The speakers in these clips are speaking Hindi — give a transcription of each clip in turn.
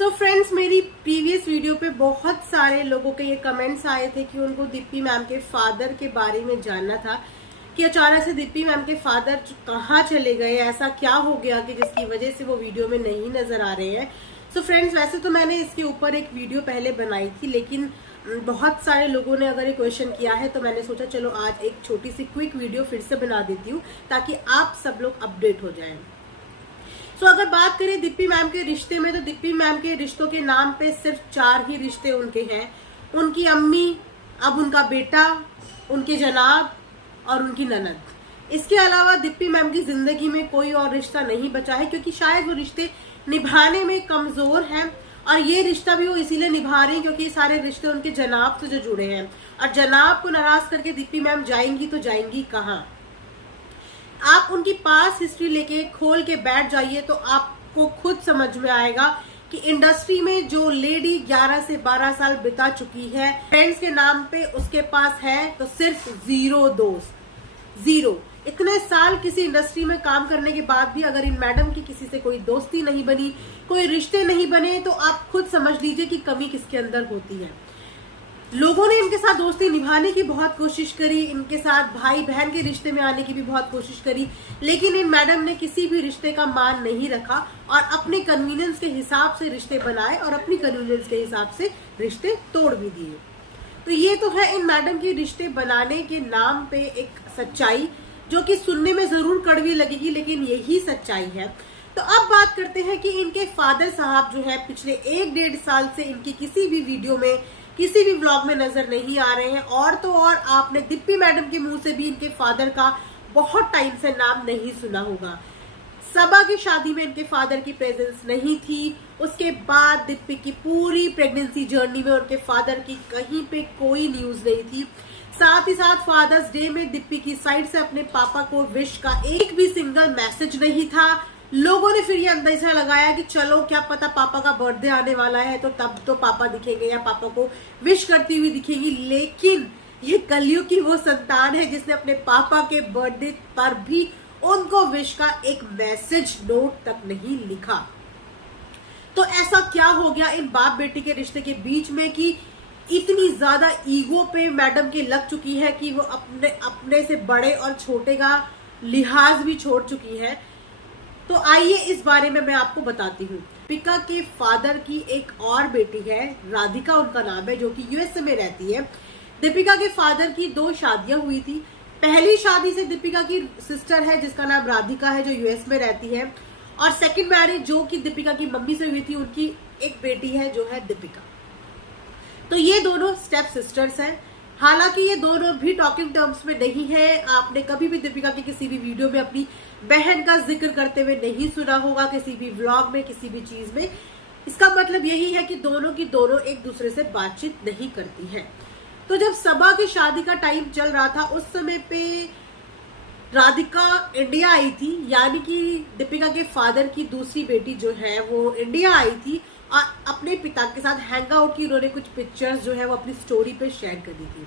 सो फ्रेंड्स, मेरी प्रीवियस वीडियो पे बहुत सारे लोगों के ये कमेंट्स आए थे कि उनको दीप्ति मैम के फादर के बारे में जानना था कि अचानक से दीप्ति मैम के फादर कहाँ चले गए, ऐसा क्या हो गया कि जिसकी वजह से वो वीडियो में नहीं नजर आ रहे हैं। सो फ्रेंड्स, वैसे तो मैंने इसके ऊपर एक वीडियो पहले बनाई थी, लेकिन बहुत सारे लोगों ने अगर ये क्वेश्चन किया है तो मैंने सोचा चलो आज एक छोटी सी क्विक वीडियो फिर से बना देती हूँ ताकि आप सब लोग अपडेट हो जाएं। तो अगर बात करें दीप्ति मैम के रिश्ते में, तो दीप्ति मैम के रिश्तों के नाम पे सिर्फ 4 ही रिश्ते उनके हैं। उनकी अम्मी, अब उनका बेटा, उनके जनाब और उनकी ननद। इसके अलावा दीप्ति मैम की जिंदगी में कोई और रिश्ता नहीं बचा है, क्योंकि शायद वो रिश्ते निभाने में कमजोर हैं और ये रिश्ता भी वो इसीलिए निभा रहे हैं क्योंकि ये सारे रिश्ते उनके जनाब से जो जुड़े हैं। और जनाब को नाराज करके दीप्ति मैम जाएंगी तो जाएंगी कहाँ? आप उनकी पास हिस्ट्री लेके खोल के बैठ जाइए तो आपको खुद समझ में आएगा कि इंडस्ट्री में जो लेडी 11 से 12 साल बिता चुकी है, फ्रेंड्स के नाम पे उसके पास है तो सिर्फ 0 दोस्त, 0। इतने साल किसी इंडस्ट्री में काम करने के बाद भी अगर इन मैडम की किसी से कोई दोस्ती नहीं बनी, कोई रिश्ते नहीं बने, तो आप खुद समझ लीजिए कि कमी किसके अंदर होती है। लोगों ने इनके साथ दोस्ती निभाने की बहुत कोशिश करी, इनके साथ भाई बहन के रिश्ते में आने की भी बहुत कोशिश करी, लेकिन इन मैडम ने किसी भी रिश्ते का मान नहीं रखा और अपने कन्वीनियंस के हिसाब से रिश्ते बनाए और अपनी कन्वीनियंस के हिसाब से रिश्ते तोड़ भी दिए। तो ये तो है इन मैडम के रिश्ते बनाने के नाम पे एक सच्चाई, जो कि सुनने में जरूर कड़वी लगेगी, लेकिन यही सच्चाई है। तो अब बात करते हैं कि इनके फादर साहब जो है पिछले 1-1.5 साल से इनकी किसी भी वीडियो में, किसी भी व्लॉग में नजर नहीं आ रहे हैं। और तो और आपने दीप्ति मैडम के मुंह से भी इनके फादर का बहुत टाइम से नाम नहीं सुना होगा। सबा की शादी में इनके फादर की प्रेजेंस नहीं थी। उसके बाद दीप्ति की पूरी प्रेगनेंसी जर्नी में उनके फादर की कहीं पे कोई न्यूज नहीं थी। साथ ही साथ फादर्स डे में दीप्ति की साइड से अपने पापा को विश का एक भी सिंगल मैसेज नहीं था। लोगों ने फिर ये अंदाजा लगाया कि चलो क्या पता पापा का बर्थडे आने वाला है तो तब तो पापा दिखेंगे या पापा को विश करती हुई दिखेंगी, लेकिन ये कलयुग की वो संतान है जिसने अपने पापा के बर्थडे पर भी उनको विश का एक मैसेज नोट तक नहीं लिखा। तो ऐसा क्या हो गया इन बाप बेटी के रिश्ते के बीच में कि इतनी ज्यादा ईगो पे मैडम की लग चुकी है कि वो अपने से बड़े और छोटे का लिहाज भी छोड़ चुकी है। तो आइए इस बारे में मैं आपको बताती हूँ। दीपिका के फादर की एक और बेटी है, राधिका उनका नाम है, जो कि यूएसए में रहती है। दीपिका के फादर की 2 शादियां हुई थी। पहली शादी से दीपिका की सिस्टर है जिसका नाम राधिका है, जो यूएस में रहती है, और सेकंड मैरिज जो कि दीपिका की मम्मी से हुई थी, उनकी एक बेटी है जो है दीपिका। तो ये दोनों स्टेप सिस्टर्स हैं। हालांकि ये दोनों भी टॉकिंग टर्म्स में नहीं है। आपने कभी भी दीपिका की किसी भी वीडियो में अपनी बहन का जिक्र करते हुए नहीं सुना होगा, किसी भी व्लॉग में, किसी भी चीज में। इसका मतलब यही है कि दोनों की दोनों एक दूसरे से बातचीत नहीं करती हैं। तो जब सबा की शादी का टाइम चल रहा था, उस समय पे राधिका इंडिया आई थी, यानी कि दीपिका के फादर की दूसरी बेटी जो है वो इंडिया आई थी और अपने पिता के साथ हैंग आउट की उन्होंने कुछ पिक्चर्स जो है वो अपनी स्टोरी पे शेयर कर दी थी,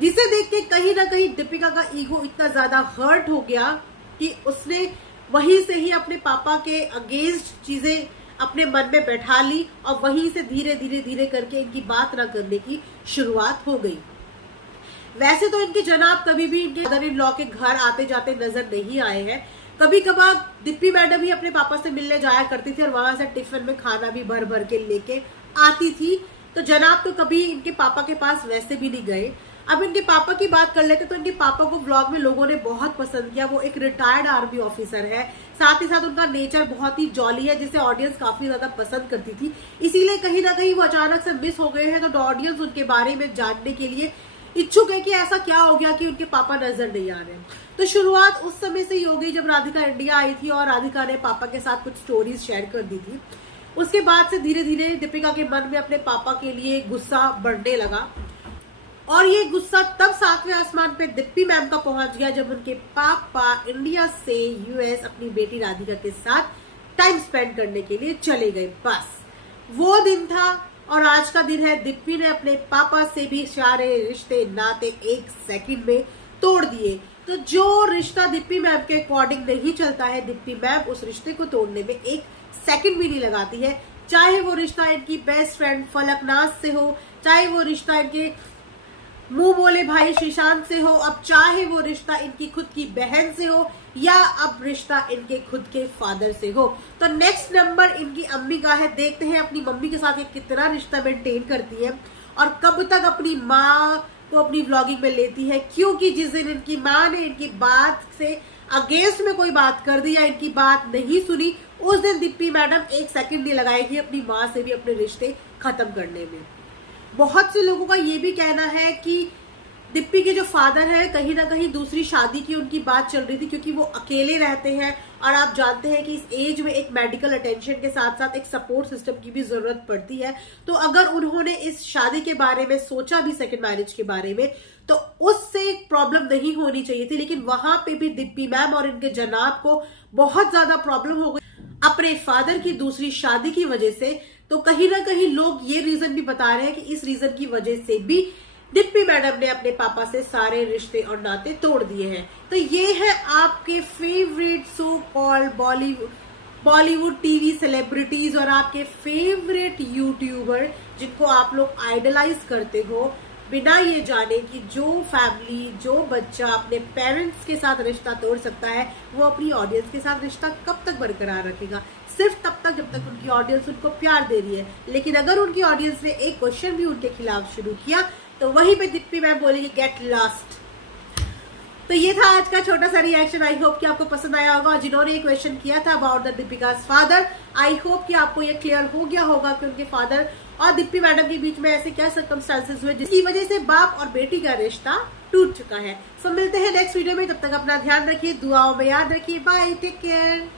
जिसे देख के कहीं ना कहीं दीपिका का ईगो इतना ज्यादा हर्ट हो गया कि उसने वहीं से ही अपने पापा के अगेंस्ट चीजें अपने मन में बैठा ली और वहीं से धीरे धीरे धीरे करके इनकी बात ना करने की शुरुआत हो गई। वैसे तो इनके जनाब कभी भी इनके मदर इन लॉ के घर आते जाते नजर नहीं आए हैं। कभी कभार दीप्ति मैडम ही अपने पापा से मिलने जाया करती थी और वहां से टिफिन में खाना भी भर भर के लेके आती थी। तो जनाब तो कभी इनके पापा के पास वैसे भी नहीं गए। अब इनके पापा की बात कर लेते तो इनके पापा को व्लॉग में लोगों ने बहुत पसंद किया। वो एक रिटायर्ड आर्मी ऑफिसर है, साथ ही साथ उनका नेचर बहुत ही जॉली है, जिसे ऑडियंस काफी ज्यादा पसंद करती थी। इसीलिए कहीं ना कहीं वो अचानक से मिस हो गए हैं। तो ऑडियंस उनके बारे में जानने के लिए इच्छुक है कि ऐसा क्या हो गया कि उनके पापा नजर नहीं आ रहे। तो शुरुआत उस समय से ही हो गई जब राधिका इंडिया आई थी और राधिका ने पापा के साथ कुछ स्टोरीज शेयर कर दी थी। उसके बाद से धीरे धीरे दीपिका के मन में अपने पापा के लिए गुस्सा बढ़ने लगा और ये गुस्सा तब 7वें आसमान पे दीप्ति मैम का पहुंच गया जब उनके पापा इंडिया से यूएस अपनी बेटी राधिका के साथ टाइम स्पेंड करने के लिए चले गए। बस वो दिन था और आज का दिन है। दीप्ति ने अपने पापा से भी सारे रिश्ते नाते 1 सेकंड में तोड़ दिए। तो जो रिश्ता दीप्ति मैम के अकॉर्डिंग नहीं चलता है, दीप्ति मैम उस रिश्ते को तोड़ने में 1 सेकंड भी नहीं लगाती है। चाहे वो रिश्ता इनकी बेस्ट फ्रेंड फलकनाज से हो, चाहे वो रिश्ता इनके मुंह बोले भाई श्रीशांत से हो, अब चाहे वो रिश्ता इनकी खुद की बहन से हो, या अब रिश्ता इनके खुद के फादर से हो। तो नेक्स्ट नंबर इनकी अम्मी का है। देखते हैं अपनी मम्मी के साथ ये कितना रिश्ता मेंटेन करती है और कब तक अपनी माँ को अपनी व्लॉगिंग में लेती है, क्योंकि जिस दिन इनकी माँ ने इनकी बात से अगेंस्ट में कोई बात कर दी या इनकी बात नहीं सुनी, उस दिन दीप्ति मैडम एक सेकंड नहीं लगाएगी अपनी माँ से भी अपने रिश्ते खत्म करने में। बहुत से लोगों का ये भी कहना है कि दीप्ति के जो फादर है कहीं ना कहीं दूसरी शादी की उनकी बात चल रही थी, क्योंकि वो अकेले रहते हैं और आप जानते हैं कि इस एज में एक मेडिकल अटेंशन के साथ साथ एक सपोर्ट सिस्टम की भी जरूरत पड़ती है। तो अगर उन्होंने इस शादी के बारे में सोचा भी, सेकंड मैरिज के बारे में, तो उससे एक प्रॉब्लम नहीं होनी चाहिए थी। लेकिन वहां पे भी दीप्ति मैम और इनके जनाब को बहुत ज्यादा प्रॉब्लम हो गई अपने फादर की दूसरी शादी की वजह से। तो कहीं ना कहीं लोग ये रीजन भी बता रहे हैं कि इस रीजन की वजह से भी दीप्ति मैडम ने अपने पापा से सारे रिश्ते और नाते तोड़ दिए हैं। तो ये है आपके favourite so called Bollywood TV celebrities और आपके फेवरेट यूट्यूबर जिनको आप लोग आइडलाइज करते हो, बिना ये जाने कि जो फैमिली, जो बच्चा अपने पेरेंट्स के साथ रिश्ता तोड़ सकता है, वो अपनी ऑडियंस के साथ रिश्ता कब तक बरकरार रखेगा? सिर्फ तब तक जब तक उनकी ऑडियंस उनको प्यार दे रही है। लेकिन अगर उनकी ऑडियंस ने एक क्वेश्चन भी उनके खिलाफ शुरू किया तो वहीं पे दीप्ति मैम बोलेगी गेट लॉस्ट। तो ये था आज का छोटा सा रिएक्शन। आई होप कि आपको पसंद आया होगा। और जिन्होंने ये क्वेश्चन किया था about the Deepika's father, I hope कि आपको ये क्लियर हो गया होगा कि उनके फादर और दीप्ति मैडम के बीच में ऐसे क्या सर्कमस्टांसेस हुए जिसकी वजह से बाप और बेटी का रिश्ता टूट चुका है। सो मिलते हैं नेक्स्ट वीडियो में, तब तक अपना ध्यान रखिए, दुआओं में याद रखिए। Bye, take care.